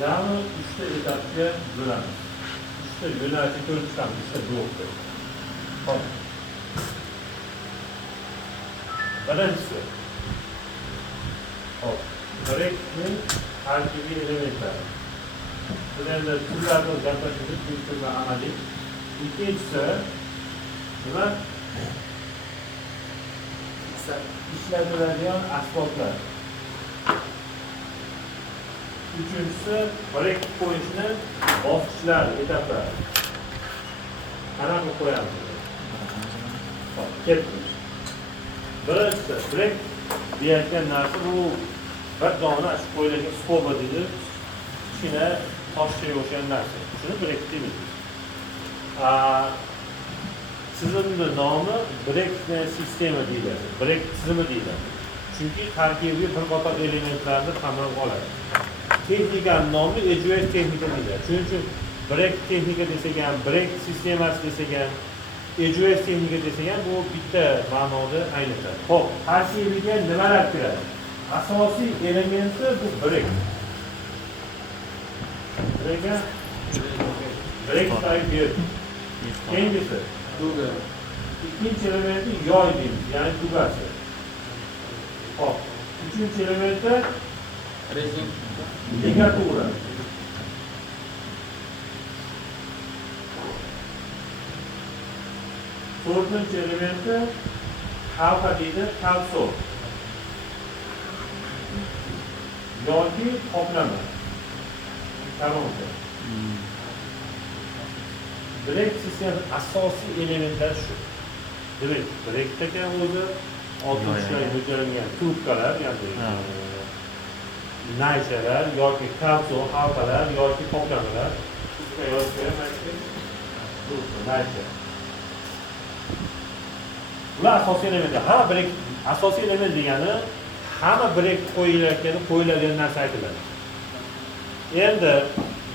Jami 3 ta etapga bo'lamiz. 3 ta yo'nalishga ko'rib chiqamiz, 3 ta blokda. Hop. Birinchisi. Hop. Breakning tarkibiy elementlari. Bularda turlarni gaplashib turlar amaliy. Ikkinchisi nima? İşletiladigan asboblar. Üçüncüsü break qo'yishni bosqichlar, etaplar. Qanaqa qo'yamiz? Hop, ketdik. Birinchisi break deyotgan narsa bu bir dona shu qo'yilgan skoba deydi. Kichkina toshga o'xshagan narsa. Shuni break deymiz. Tizimni nomi break sistema deyiladi. Break tizimi deyiladi. Chunki tarkibiy bir qator elementlarni qamrab oladi. Texnikaning nomi EJS texnika deyiladi. Shuning uchun break texnika desak ham, break sistemasi desak ham, EJS texnika desak ham bu bitta ma'noda anglatadi. Xo'p, tarkibiga nimalar kiradi? Asosiy elementi bu break. Break type. Keyingisi tuga. İkinci elementi yoy deymiz, yani tugasi. Hop. Üçüncü elementi ligatura. Dördüncü elementi halka deydi, kalso. Yoki qoplama. Tamamdır. Break sistemi asosiy elementlar shu. Demak, breakdagi o'zi oltinchidan mo'ljallangan trubkalar, ya'ni naychalar yoki kalso, halqalar yoki qoplamalar. Sizga yozib beraman. Naycha. Bular asosiy elementlar. Hamma break asosiy element degani hamma break qo'yiladigan narsa aytiladi. Endi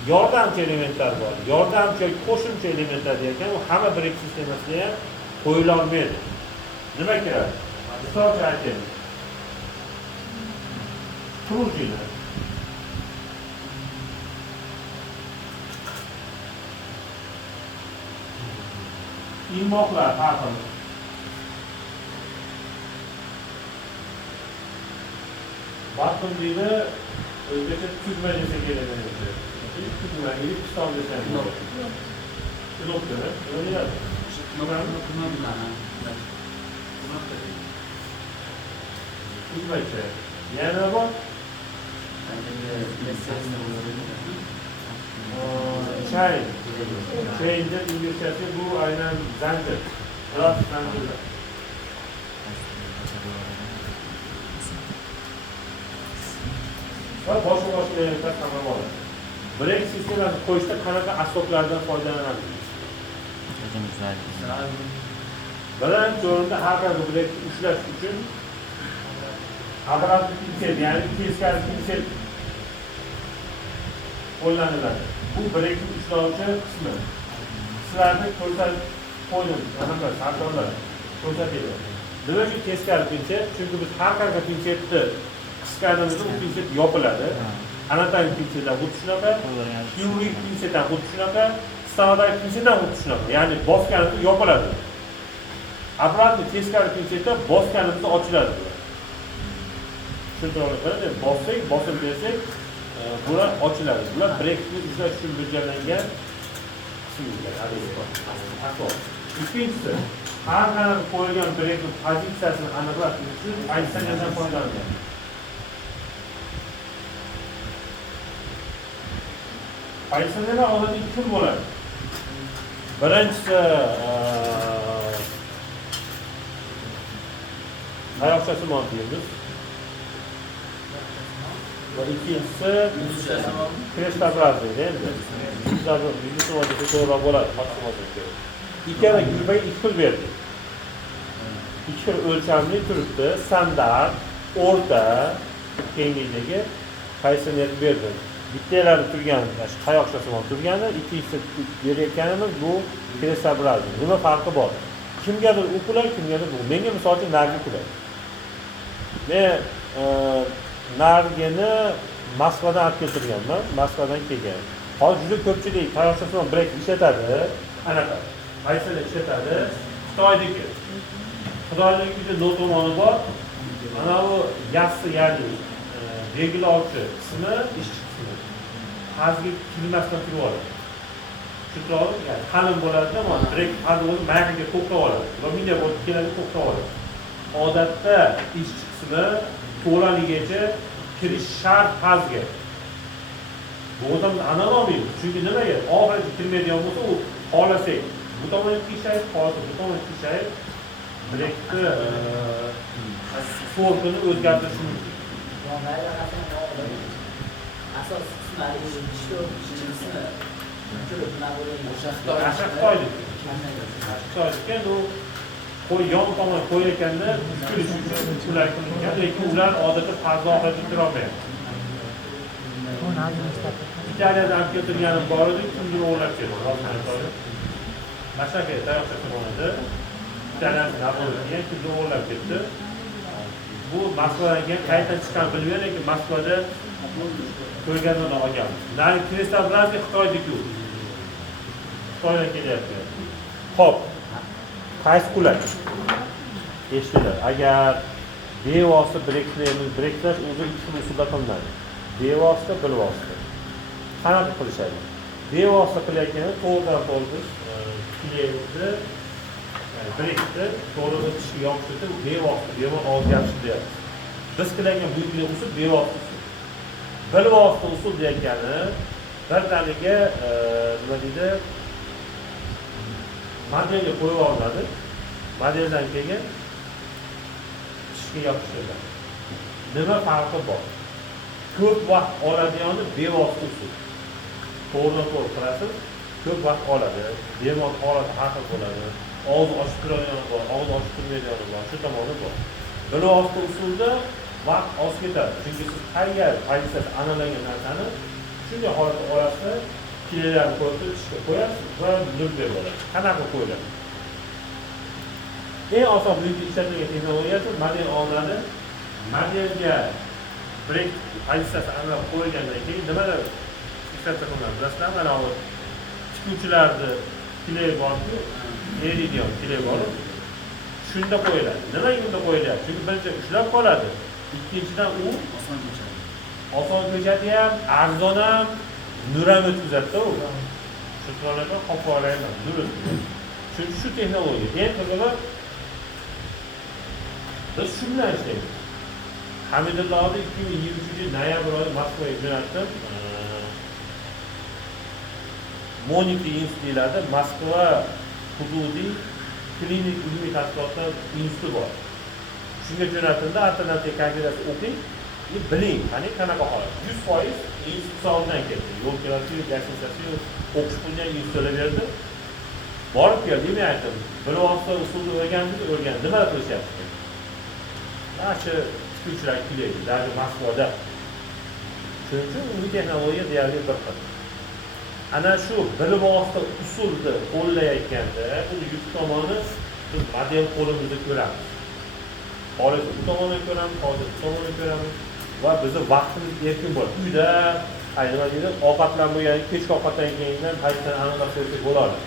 yordamchi elementlar bor. Yordamchi qo'shimcha elementlar deyotgan u hamma break sistemasida ham qo'yila olmaydi. Nima kerak? Misol aytaylik. Prujina. İlmoqlar har xil. Bakın deydi, o'zgacha tuzma desa keladi. Tuzma, ilk piston desa bo'ladi. Bloklar, o'ynaydi. Tuzmacha. Yana bor. Çay. Çayında İngilizcesi bu aynen zanjir. Biraz zanjirler. Va boshqa elementlar ham bor. Break sistemasi qo'yishda qanaqa asboblardan foydalanamiz? Birinchi o'rinda har qanday breakni ushlash uchun apparatli pinset, ya'ni teskari pinset qo'llaniladi. Bu breakni ushlovchi qismi. Sizlarni ko'rsatib qo'ydim, anaqa sarkorlar ko'rsatadi. Nima uchun teskari pinset? Chunki biz har qanday pinsetni qisqarganimizda u pinset yopiladi. Anatomik pinsetdan xuddi shunaqa, xirurgik pinsetdan xuddi shunaqa, stavdagi pinsetdan xuddi shunaqa. Ya'ni bosganimizda yopiladi. Apparatni teskari pinsetda bosganimizda ochiladi. Tushuntirib bossak, bosib bersak, bular ochiladi. Bular breakni ushlash uchun mo'ljallangan qismlar. Ikkinchisi, har qanday qo'yilgan breakning pozitsiyasini aniqlash uchun aytsanlardan foydalanadi. Pozitsiyalar oldin ikki xil bo'ladi. Birinchisi oyoqchasimon deymiz. Va ikkinchisi krestobrazniy deydi. Yuzimizda to'g'ri bo'ladi, maksimum. Ikkala gulbaga ikki xil berdik. Ikki xil o'lchamli turibdi. Standart, o'rta, kenglikdagi qaysini berdim. Bittalari turgani, qayoqchasimon turgani, ikkinchisi berayotganimiz bu krestobrazniy. Nima farqi bor? Kimgadir u qulay, kimgadir bu. Menga misol uchun nargi qulay. Men nargini Moskvadan olib keltirganman, Moskvadan kelgan. Hozir juda ko'pchilik tayoqchason brek ishlatadi, anaqa qaysilar ishlatadi, Xitoydagi. Xitoylikda notomoni bor. Ana bu yassi, ya'ni belgilovchi qismi, ishchi qismi. Hazga kirmasdan turib oladi. Tushuntirib, ya'ni qalin bo'ladi-da, mana brek hali o'zi mayliga to'xtab oladi. Va menga bo'lib keladi, to'xtab oladi. Odatda ishchi qismi to'laligacha kirish shart hazga. Bu odam analogiymi? Chunki nimaga? Oxiriga kirmaydigan bo'lsa, u xohlasak, bu tomonga kishayib, hozir bu tomonga kishayib, brekni forkini o'zgartirish mumkin. Asos qismlari ishchi qismi Xitoylikka u qo'y yon tomon qo'yayotganda tushirish uchun ular qilingan, lekin ular odatda fazla oxiriga kira olmaydi. Italiyadan olib keltirganim bor edi, kimdir o'ylab keldi. Mashaka tayoqcha qildi. Italiyadan Napolidan kimdir o'ylab ketdi. Bu Moskvadan keyin qayerdan chiqqanini bilmayman, lekin Moskvada ko'rganini olgan. Nari Krestavrazi Xitoydagi u. Xitoydan kelyapti. Xo'p. Qaysi qulay? Eshitdilar. Agar bevosita breklash o'zi ikki usulda qilinadi. Bevosita, bilvosita. Qanaqa qilishadi? Bevosita qilayotganda to'g'ridan to'g'ri kilaydi, brekni to'g'ri tishga yopishtirib, bevosita, bemor og'izga yopishtiryapti. Biz qilayotgan bu usul bevosita usul. Bilvosita usul deyotgani birdaniga nima deydi? Modelga qo'yib olinadi. Modeldan keyin tishga yopishtiriladi. Nima farqi bor? Ko'p vaqt oladigani bevosita usul. To'g'ri qilasiz, ko'p vaqt oladi. Bemor holati har xil bo'ladi. Og'iz ochib turadigan bor, og'iz ochib turmaydigan bor, shu tomoni bor. Bilvosita usulda vaqt oz ketadi. Chunki siz qayerga pozitsiyasi aniqlangan narsani shunday holatda orasida kilalarni qo'yib tishga qo'yasiz va nurga bo'ladi. Qanaqa qo'yiladi? Eng oson bugungi ishlatilgan texnologiyasi model olinadi. Modelga brek pozitsiyasi aniq qo'yilgandan keyin nimalar fiksatsiya qilinadi? Bilasizlar, mana bu tikuvchilarni kilay borku, eridion kilay bor. Shunda qo'yiladi. Nimaga bunda qo'yiladi? Chunki birinchi ushlab qoladi. Ikkinchidan u oson ko'chadi. Oson ko'chadi ham, arzon ham, nur ham o'tkazadi-da u. Shu to'g'ridan qo'pollayman, nur o'tkazadi. Chunki shu texnologiya. Eng qizig'i biz shu bilan ishlaymiz. Hamidullohni 2023 noyabr oyi Moskvaga jo'natdim. Moniki institutlarida Moskva hududiy klinik ilmiy tadqiqotlar instituti bor. Shunga jo'natildi, alternativ kafedrasiya o'qing, biling, qanaqa holat. 100% institut hisobidan keldi. Yo'l kirasiyu, gazetasiyu o'qish bo'lgan institutlar berdi. Borib keldim, men aytdim, bilvosita usulni o'rgandingiz, nima qilishyapsiz? Shu tikuvchilar kulaydi, даже Moskvada. Shuning uchun bu texnologiya deyarli bir xil. Ana shu bilvosita usulni qo'llayotganda, uni yuk tomoni biz model qo'limizda ko'ramiz. Hozir bu tomondan ko'ramiz, hozir bu tomondan ko'ramiz va bizni vaqtimiz erkin bo'ladi. Uyda, nima deydi, ovqatlan bo'lgan, kechki ovqatdan keyindan paytdan aniqlab qo'ysak bo'ladi.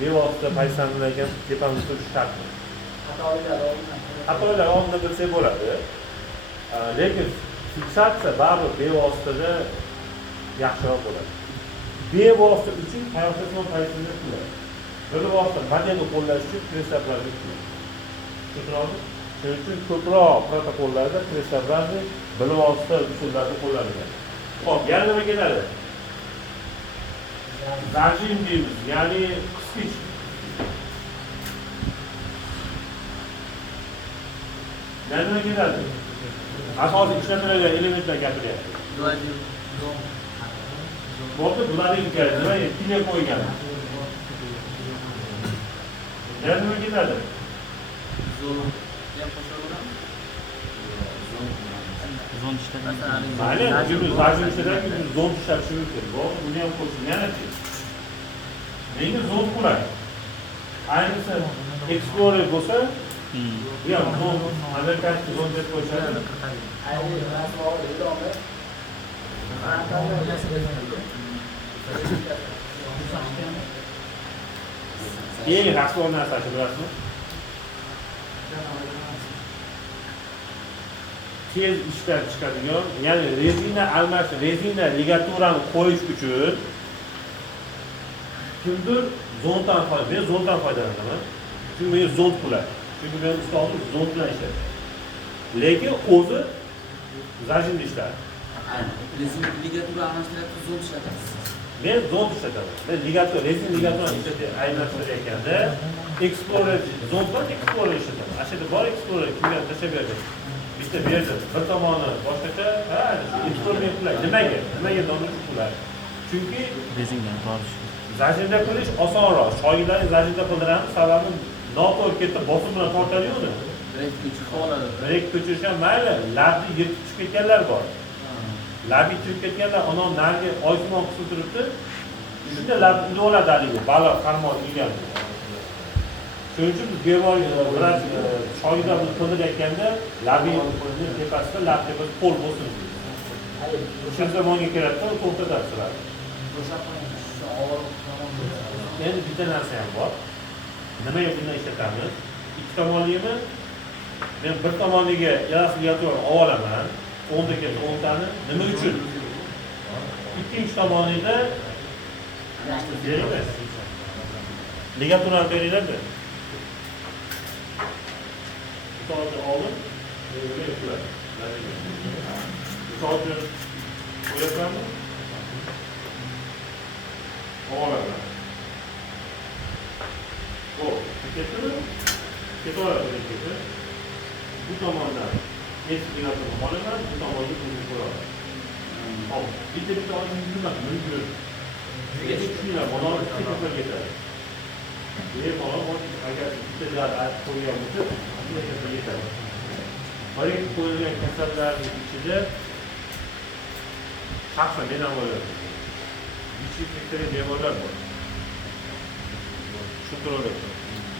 Bevosita paytdan aniqlagan tepamizda turish shart. Xatolar oldindan bilsak bo'ladi. Lekin fiksatsiya baribir bevositada yaxshiroq bo'ladi. Bevosita uchun tayoqchason paytini qiladi. Bilvosita modelni qo'llash uchun krestavrazni qiladi. Tushunarlimi? Shuning uchun ko'proq protokollarda krestavrazni bilvosita usullarda qo'llaniladi. Xo'p, yana nima keladi? Zajim deymiz, ya'ni qisqich. Nima keladi? Asosiy ishlatiladigan elementlar gapiryapti. Bo'ldi, bularning keladi. Nima pile qo'ygan. Nima keladi? Zon ishlatiladi. Mayli, biz zajim ishlatiladi, biz zon ishlatish mumkin. Buni ham qo'shing. Yana-chi. Nega zon qulay? Ayniqsa Explorer bo'lsa, Bu ham zon, amerikanskiy zon deb qo'yishadi. Ayni rasmi oldi, ilomi. Eng rasvo narsasi bilasizmi? Tez ishdan chiqadigan, ya'ni rezina ligaturani qo'yish uchun kimdir zontdan foydalanaman. Men zontdan foydalanaman. Chunki menga zont qulay. Chunki men ustodim zont bilan ishlaydi. Lekin o'zi zajinda ishlaydi. Rezin ligatura almashtirib zont ishlatasiz. Men zont ishlataman. Men rezin ligaturani aylantirayotganda Explorer zont bilan Explorer ishlataman. Aslida bor Explorer kimga tashlab berdim. Bitta berdim. Bir tomoni boshqacha, Explorer qulay. Nimaga nomini qulay? Chunki Rezindan borish. zajinda qilish osonroq. Shogirdlarni zajinda qildiramiz, sababi noto'g'ri katta bosim bilan tortadi-yu. Direkt ko'chirish ham mayli, labni yirtib chiqib ketganlar bor. Labni chiqib ketganlar, ana narigi oysimon qismi turibdi. Shunda lab urib oladi haligi, baliq qarmoq yegan. Shuning uchun biz bemor vrach shogirdlar buni qildirayotganda labning tepasida lab tepasida qo'l bo'lsin. O'sha zamonga keladi, to'xtatadi sizlar. Endi bitta narsa ham bor. Nimaga bunday ishlatamiz? Ikki tomonlimi? Men bir tomoniga elastikatyor olaman, 10 taga 10 tani. Nima uchun? Ikkinchi tomonida beringlar. Ligaturani beringlar-da. Bitta oldim. Bitta qo'yasanmi? Olaman. Ketdimi? Ketaveradi. Bu tomondan eski ligaturani olaman, bu tomonga buni qo'yaman. Hop, bitta olib yurmas, yurib. Tushinglar, mana ikki nafar ketadi. Bemalol agar bitta joyda qo'ygan bo'lsa, bunday kasal yetadi. Boyagi qo'yilgan kasallarning ichida shaxsan men ham o'yladim. Ichki bemorlar bor. Shu turadi.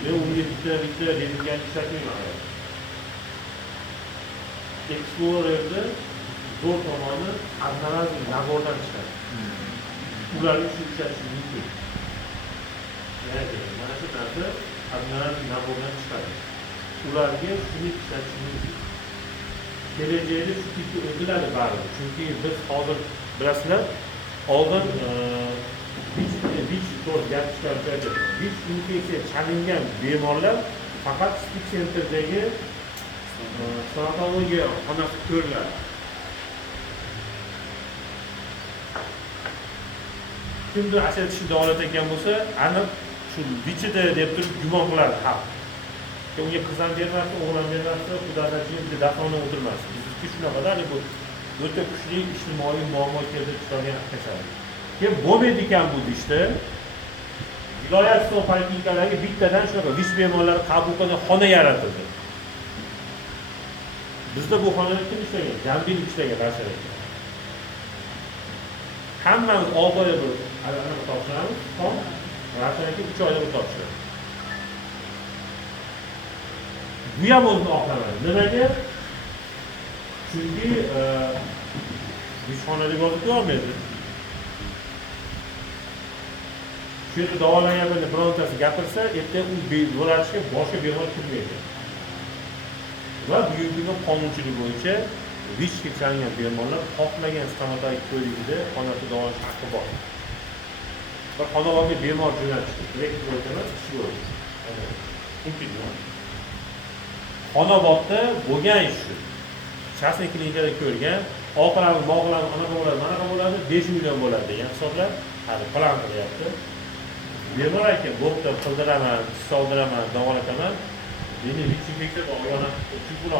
Men unga bitta rezingan ishlatmayman. Explorer'da zo'r tomoni avtomatik nabordan chiqadi. Ularni shu ishlatish mumkin. Mana shu narsa avtomatik nabordan chiqadi. Ularga shuni ishlatish mumkin. Kelajakda shu tipda o'tiladi baribir. Chunki biz hozir bilasizlar, oldin Vich infeksiya chalingan bemorlar faqat spik centerdagi stomatologiya xonasida ko'riladi. Kimdir asal tishni davolatayotgan bo'lsa, aniq shu vichida deb turib gumon qiladi xalq. Unga qiz ham bermasdi, o'g'il ham bermasdi, xudodan keyin dafona o'tirmasdi. Bizga shunaqada bu o'ta kuchli ijtimoiy muammo keltirib chiqargan kasallik. Keyin bo'lmaydi ekan bu dishda. Viloyat sog' poliklinikalarga bittadan shunaqa vish bemorlar qabul qilgan xona yaratildi. Bizda bu xonada kim ishlagan? Jambil ishlagan Rashid. Hammamiz 6 oyda bir anaqa topshiramiz, Rashidga 3 oyda bir topshiramiz. Bu ham o'zini oqlamadi. Nimaga? Chunki vish xonada yozib qo'yolmaydi. Shu yerda davolanganda birontasi gapirsa, ertaga u vrachga boshqa bemor kirmaydi. Va bugungi kunda qonunchilik bo'yicha vichga chalingan bemorlar xohlagan stomatologik ko'rigida xonasida davolash haqqi bor. Bir xonadonga bemor jo'natishdi, direkt o'tiraman, ish ko'rish. Mumkin. Xonobodda bo'lgan shu. Shaxsiy klinikada ko'rgan, oqilami, mog'ilami, anaqa bo'ladi, 5 million bo'ladi degan hisoblar hali plan qilyapti. Bemor ekan, bo'pti, qildiraman, soldiraman, davolataman. Meni vich infeksiyaga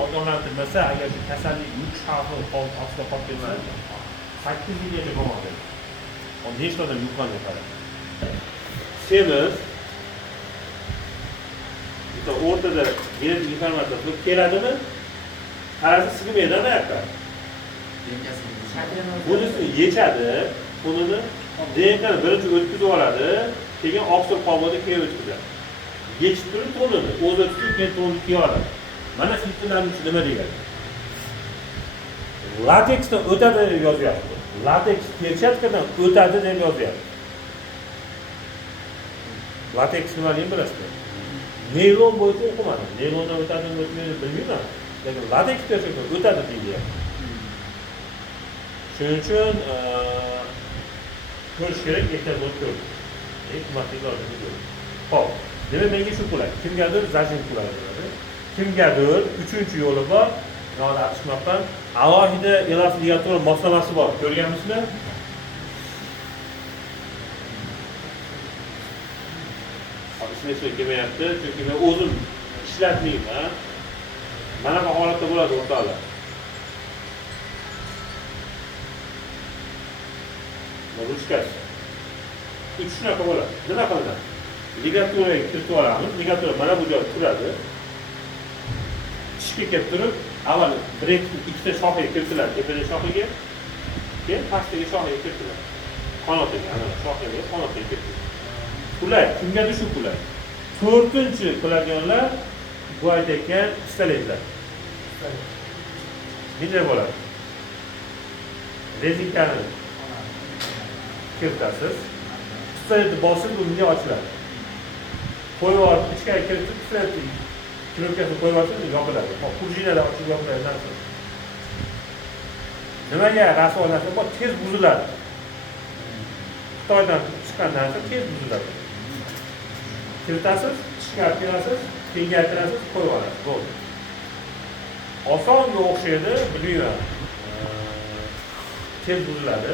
ogohlantirmasa, agar shu kasallik yuqish xavfi ostida qolib ketsa, 8 yilgacha bo'ladi. Hozir nechta odam yuqqanga qarang. Semiz bitta o'rtada genetik informatsiya qilib keladimi? Qarasa sig'maydi ana yoqqa. Bunisi yechadi, bunini DNKni birinchi o'tkazib oladi, keyin oqsil qolmadi keyin o'tkazadi. yechib turib to'nini. O'zi tutib, men to'nni kiya olaman. Mana filtrlarning ichi nima degani? Lateksdan o'tadi deb yozyapti. Lateks perchatkadan o'tadi deb yozyapti. Lateks nimaligini bilasizmi? Neylon bo'yicha o'qimadim. Neylondan o'tadimi o'tmaydi bilmayman. Lekin lateks perchatkadan o'tadi deyapti. Shuning uchun ko'rish kerak, ehtiyot bo'lib ko'ring. Hikmatli lozim. Xo'p, demak menga shu qulay. Kimgadir zajin qulay bo'ladi. Kimgadir uchinchi yo'li bor. Yo'lda aytishmoqdan alohida elastik ligatura moslamasi bor. Ko'rganmisizlar? Ismga kelmayapti, chunki men o'zim ishlatmayman. Mana bu holatda bo'ladi o'rtoqlar. Ruchkasi. Uch shunaqa bo'ladi. Nima qilinadi? Ligaturaga kiritib olamiz. Ligatura mana bu joyda turadi. Tishga kelib turib, avval ikkita shoxiga kiritiladi, tepada shoxiga, keyin pastdagi shoxiga kiritiladi. Qanotiga, ana shoxiga, qanotiga kiritiladi. Qulay, kimgadir shu qulay. To'rtinchi qiladiganlar bu aytayotgan pistoletlar. Bunday bo'ladi. Rezinkani kiritasiz. Pistoletni bosib bunday ochiladi. Qo'yib olib, ichkariga kiritib, pistoletni kirobkasini qo'yib olsangiz yopiladi. Prujinalar ochib yopiladi narsa. Nimaga rasvo narsa bor, tez buziladi. Xitoydan chiqqan narsa tez buziladi. Kiritasiz, chiqarib kelasiz, kengaytirasiz, qo'yib olasiz. Bo'ldi. Osonga o'xshaydi, bilmayman. Tez buziladi.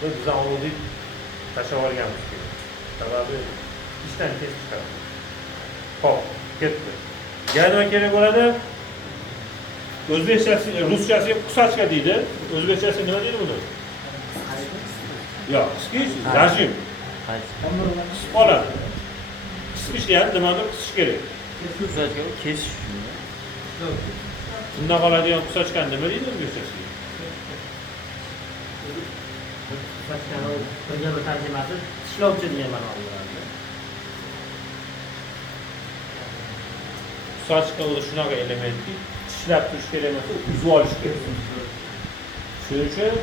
Biz zamonaviy tashlab olganmiz kerak. Sababi ishdan tez chiqadi. Xo'p, ketdi. Yana nima kerak bo'ladi? O'zbekchasi, ruschasiga qusachka deydi. O'zbekchasi nima deydi buni? Yo'q, qisqish, rajim. Qisib qoladi. Qisqish ham nimadir qisish kerak. Qusachka kesish. Bundan qoladigan qusachkani nima deydi o'zbekchasiga? Qusachkani birga bir tarjimasi tishlovchi degan ma'no bo'ladi. Qusachka o'zi shunaqa elementki, tishlab turish kerak emas, uzib olish kerak. Shuning uchun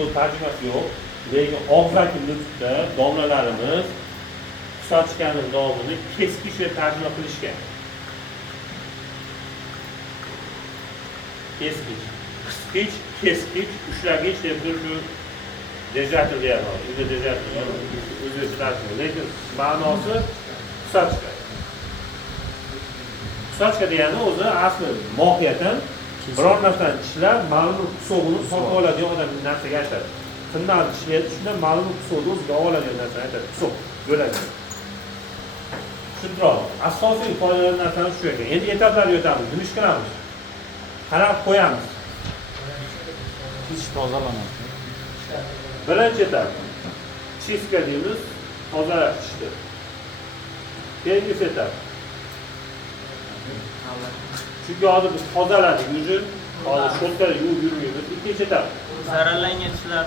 o'z tarjimasi yo'q, lekin og'zaki nutqda domlalarimiz qusachkani nomini keskish deb tarjima qilishgan. Keskish, qisqich, keskich, ushlagich deb shu dejatil deyapman. Unda dejatil o'zbekcha tarjima, lekin ma'nosi qusachka. Qusachka degani o'zi asli mohiyatan biror narsani tishlab, ma'lum hisobini sotib oladigan odamning narsaga aytadi. Tindan tishlaydi, shundan ma'lum hisobni o'ziga oladigan narsani aytadi. Hisob bo'ladi. Shundoq, asosiy foydali narsani shu ekan. Endi etaplarga o'tamiz. Nima ish qilamiz? Qarab qo'yamiz. Tish tozalanadi. Birinchi etap. Chiska deymiz, tozalash tishni. Keyingi etap. Chunki hozir biz tozaladik uchun, hozir sho'tkada yuvib yurmaymiz. Ikkinchi etap. Zararlangan tishlar.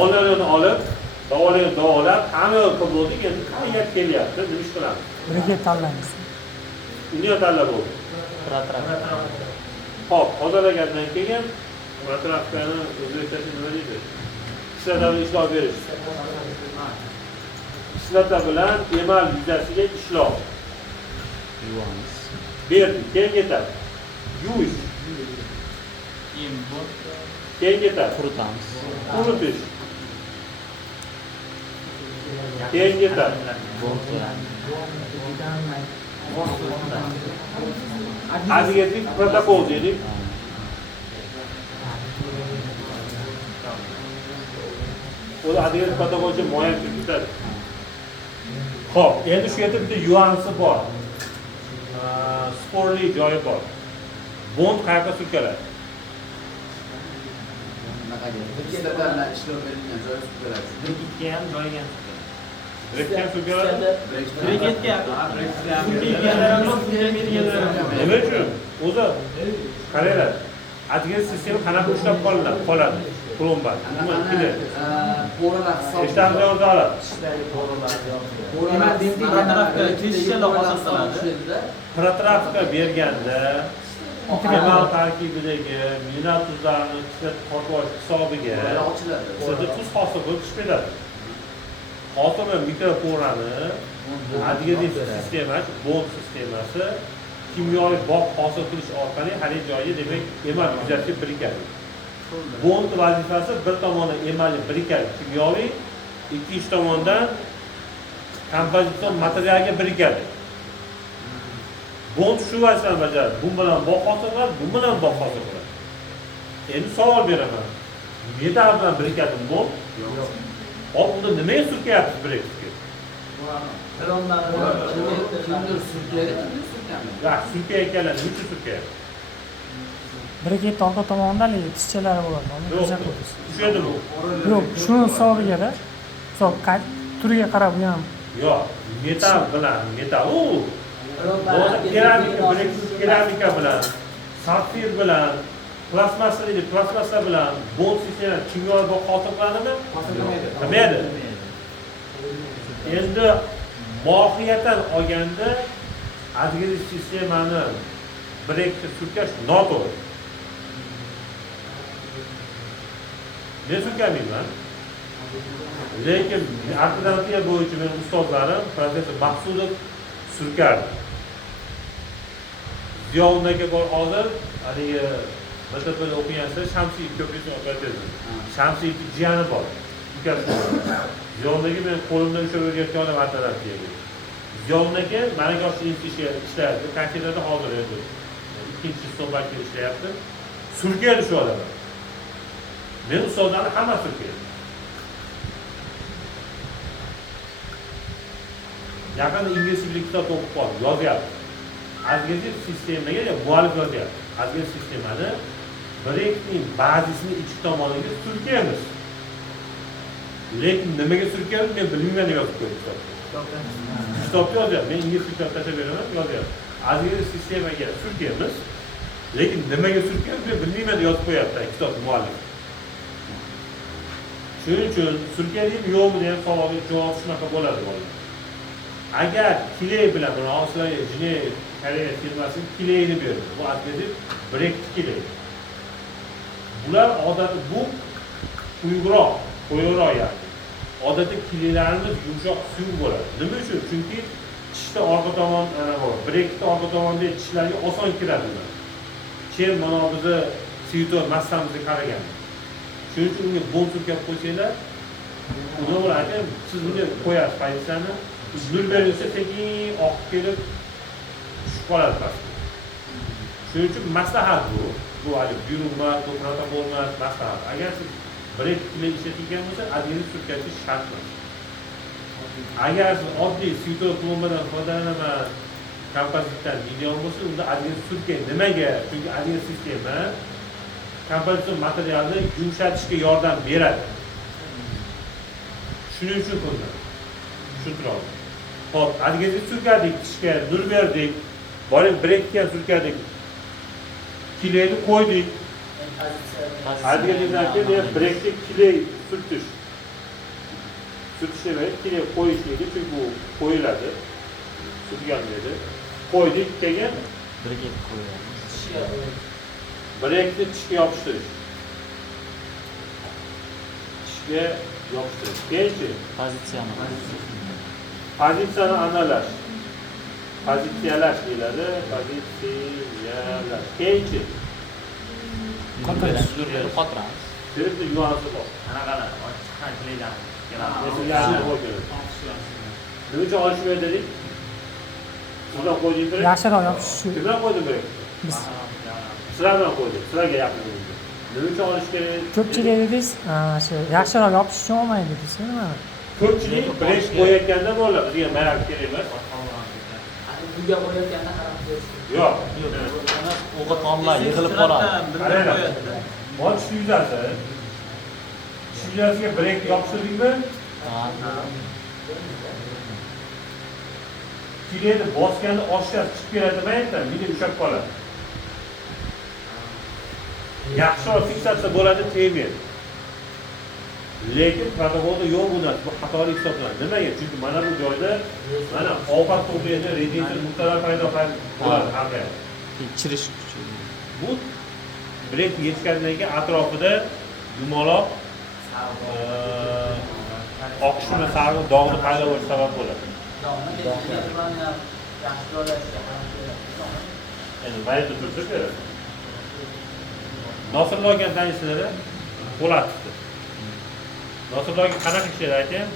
Olarni olib, davolayotib davolab, hamma qilib bo'ldik, endi qayerga kelyapti, nima ish qilamiz? Biriga tanlaymiz. Uni tanlab bo'ldi. Xo'p, tozalagandan keyin protrafkani o'zbekchasi nima deydi? Kislotada ishlov berish. Kislota bilan emal yuzasiga ishlov. Yuvamiz. Berdik, keyin ketadi. Yuvish. Keyin ketadi. Quritamiz. Quritish. Keyin ketadi. Adliyatik protokol deylik. O da adliyatik protokol uchun muayyan turibdi. Xo'p, endi shu yerda bitta yuansi bor. Sporli joyi bor. Bond qayerga surkaladi? Ikkita bilan ishlov berilgan joy surkaladi. Briketga ham joyiga ham. Rekkan surkaladi? Briketga. Nima uchun? O'zi qaranglar. Atgan sistema qanaqa ushlab qoladi. Plomba. Nima kili? Bo'ralar hisob. Eshitamiz o'rtoqlar. Bo'ralar tarafga kesishlar hosil qiladi. Protrafka berganda emal tarkibidagi mineral tuzlarni tortib olish hisobiga ochiladi. sizda tuz hosil bo'lib chiqadi. Hosil va mikroporani adhezif sistema, bond sistemasi kimyoviy bog' hosil qilish orqali har joyga demak emal yuzasiga birikadi. Bond vazifasi bir tomondan emalni birikadi kimyoviy, ikkinchi tomondan kompozitsion materialga birikadi. Bond shu vazifani bajaradi. Bu bilan bog' hosil qiladi, bu bilan bog' hosil qiladi. Endi savol beraman. Metal bilan birikadimi bond? Yo'q. Hop, unda nimaga surkayapsiz birekizga? Kimdir surkaydi, kimdir surkmaydi. Ya, surkayotganlar nima uchun surkayapti? Breketni orqa tomonida haligi tishchalari bo'ladi. Uni Yo'q, kuzatib tushundimi? Yo'q, shuni hisobiga-da. Hisob turiga qarab bu ham. Yo'q, metal bilan, keramika bilan, sapfir bilan, plastmassa bilan bond sistema kimyoviy bog' hosil qiladimi? Qilmaydi. Endi mohiyatan olganda adhezif sistemani brekka surkash noto'g'ri. Men surkamayman. Lekin ortodontiya bo'yicha mening ustozlarim professor Maqsudov surkardi. Ziyovundagi bor hozir haligi maktabda o'qigansa Shamsiy ko'prikni o'qiyapti. Shamsiy jiyani bor. Ukasi. Ziyovundagi men qo'limda ushlab o'rgatgan odam ortodontiyaga. Ziyovundagi malaka oshirish ishlardi. Kafedrada hozir endi ikkinchi stobatga ishlayapti. Surkaydi shu odam. Men ustozlarni hammasi surkaydi. Yaqinda ingliz tilli kitob o'qib qoldim, yozyapti. Adhezif sistemaga muallif yozyapti. Adhezif sistemani brekning bazasini ichki tomoniga surkaymiz. Lekin nimaga surkaymiz men bilmayman deb yozib qo'ydim kitobda. Kitobda yozyapti. Men ingliz tilida tashlab beraman, yozyapti. Adhezif sistemaga surkaymiz. Lekin nimaga surkaymiz men bilmayman deb yozib qo'yapti kitob muallif. Shuning uchun surkaydimi yo'qmi degan savolga javob shunaqa bo'ladi bolalar. Agar kley bilan buni Avstraliya Jine Koreya firmasi kleyni berdi. Bu adhezif brek kley. Bular odatda bu qo'yroq yani. Odatda kleylarimiz yumshoq suyuq bo'ladi. Nima uchun? Chunki tishda orqa tomon bor. Brekda orqa tomondagi tishlarga oson kiradi ular. Keyin mana bizni svitor massamizga qaragan. Shuning uchun unga bond surkab qo'ysanglar, uni bo'ladi. Siz bunga qo'yasiz pozitsiyani. Nur berilsa sekin oqib kelib tushib qoladi pastga. Shuning uchun maslahat bu. Bu hali buyruqmas, bu protokolmas, maslahat. Agar siz brek bilan ishlatgan bo'lsa, adhezif surkash shart emas. Agar siz oddiy svitor plombadan foydalanaman, kompozitdan million bo'lsa, unda adhezif surkang. Nimaga? Chunki adhezif sistema kompozitsion materialni yumshatishga yordam beradi. Shuning uchun qo'llanadi. Tushuntiramiz. Hop, adhezif surkadik, tishga nur berdik. Borib brekka surkadik. Kleyni qo'ydik. Adhezifdan keyin brekka kley surtish. Surtish demak, kley qo'yish deydi, chunki bu qo'yiladi. Surtgan deydi. Qo'ydik keyin Breket qo'yamiz. brekni tishga yopishtirish. Tishga yopishtirish. Keyinchi pozitsiyani analash. Pozitsiyalash deyiladi. Pozitsiyalash. Keyinchi Qotiramiz. Birinchi yuvansi bor. Qanaqalar? Chiqqan kleydan. Nima uchun olishmaydi dedik? Ular qo'ydik bir. Yashiroq yopish shu. Kimlar qo'ydi bir? Biz Sizlar bilan qo'ydik. Sizlarga yaqin bo'ldi. Nima uchun olish kerak? ko'pchilik dedingiz, shu yaxshiroq yopish uchun olmaydi dedingiz, nima? Ko'pchilik brek qo'yayotganda bo'ladi. Bizga merak kerak emas. Uyga qo'yayotganda qarab ko'rish. Yo'q. O'g'it tomlar yig'ilib qoladi. Bor tish yuzasi. Tish yuzasiga brek yopishtirdingmi? Kleyni bosganda oshkaz chiqib keladi demayapti, meni ushlab qoladi. yaxshiroq fiksatsiya bo'ladi tegmaydi. Lekin protokolda yo'q bu narsa, bu xatolik hisoblanadi. Nimaga? Chunki mana bu joyda mana ovqat to'g'raydi, radiator nuqtalar paydo bo'ladi hamma. Chirish kuchi. Bu brek yetgandan keyin atrofida yumaloq oqishma sarg'in dog'ni paydo bo'lishi sabab bo'ladi. Endi mayda tursa Nosirlarga tanishlari qo'latdi. Nosirlarga qanaqa ishlar aytayim?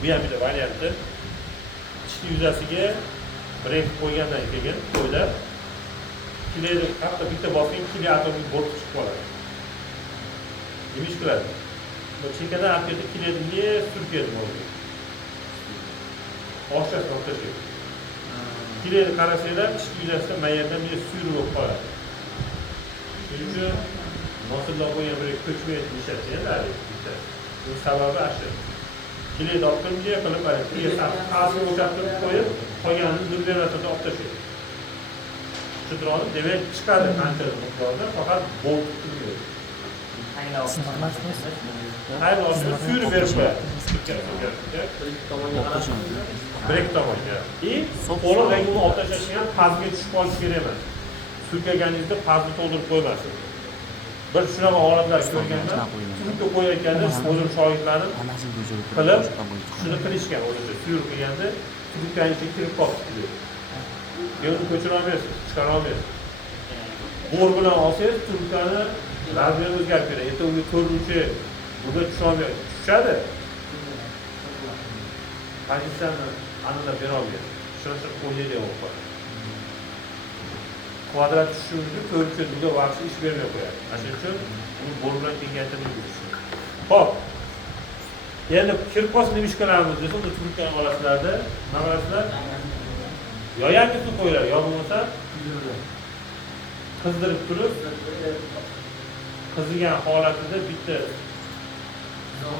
Bu ham bitta varianti. Ichki yuzasiga brek qo'ygandan keyin qo'ylar kilayni hatto bitta bosgan kili atomik bo'lib chiqib qoladi. Nima ish qiladi? Bu chekadan olib ketib kilayni ne surkadi bo'ladi. Oshchasini olib tashlaydi. Kilayni qarasanglar ichki yuzasida mayyadan bir suyruq bo'lib qoladi. Shuning uchun nosirlar qo'ygan brek ko'chmaydi deyishadi. Bu sababi shu. Kilayni olib kelib qilib qasni o'chirib qo'yib, qolganini nurberatida olib tashlaydi. Tushuntirib, demak chiqadi qanchalik miqdorda, faqat bolt turmaydi. Hayır, suyurib berib qo'yadi. Brek tomonga. Qo'li rangini olib tashlashni ham pastga tushib qolishi kerak emas. Surkaganingizda pastni to'ldirib qo'ymasin. Bir shunaqa holatlar ko'rganman. Surka qo'yayotganda o'zim shogirdlarim qilib, shuni qilishgan o'zicha suyurib qilganda surkaning ichiga kirib qolibdi. Keyin ko'chira olmaysiz, chiqara olmaysiz. Bo'r bilan olsangiz surkani razmeri o'zgarib ketadi. Endi unga ko'ruvchi bunga tusholmaydi. Tushadi. Pozitsiyani aniqlab bera olmaydi. Shuncha qo'yiladi o'qib. Kvadrat tushishini ko'ruvchi bunga vaqti ish bermay qo'yadi. Shuning uchun uni bo'r bilan tengaytirib yurishsin. Xo'p. Endi kirib qolsa nima ish qilamiz desa, unda surkani olasizlarda, nima qilasizlar? Yo yangisini qo'yinglar, yo bo'lmasa qizdirib turib, qizigan holatida bitta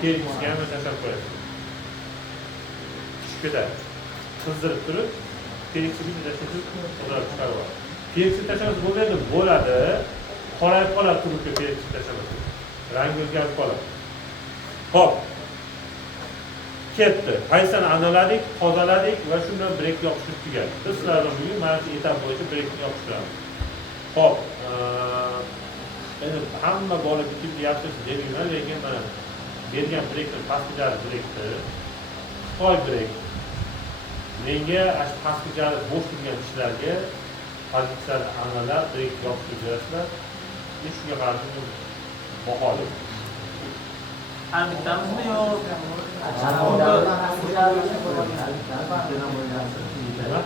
perikisga ham tashlab qo'yasiz. Tushib ketadi. Qizdirib turib, perikisga bitta tashlab qo'yib chiqarib olasiz. Perikisga tashlab bo'lmaydi, bo'ladi. Qorayib qoladi turibga perikisga tashlab. Rangi o'zgarib qoladi. Xo'p. Ketdi. Paysani analadik, tozaladik va shundan brek yopishtirib tugadi. Biz sizlarga bugun mana shu etap bo'yicha brekni yopishtiramiz. Xo'p, endi hamma bola bitirib deyapsiz demayman, lekin mana bergan brekni pastki jari brekni Xitoy brek. Menga shu pastki jari bo'sh turgan ishlarga pozitsiyani analab brek yopishtirib berasizlar. Shunga qarshi baholayman. Har bittamizmi yo? Nima?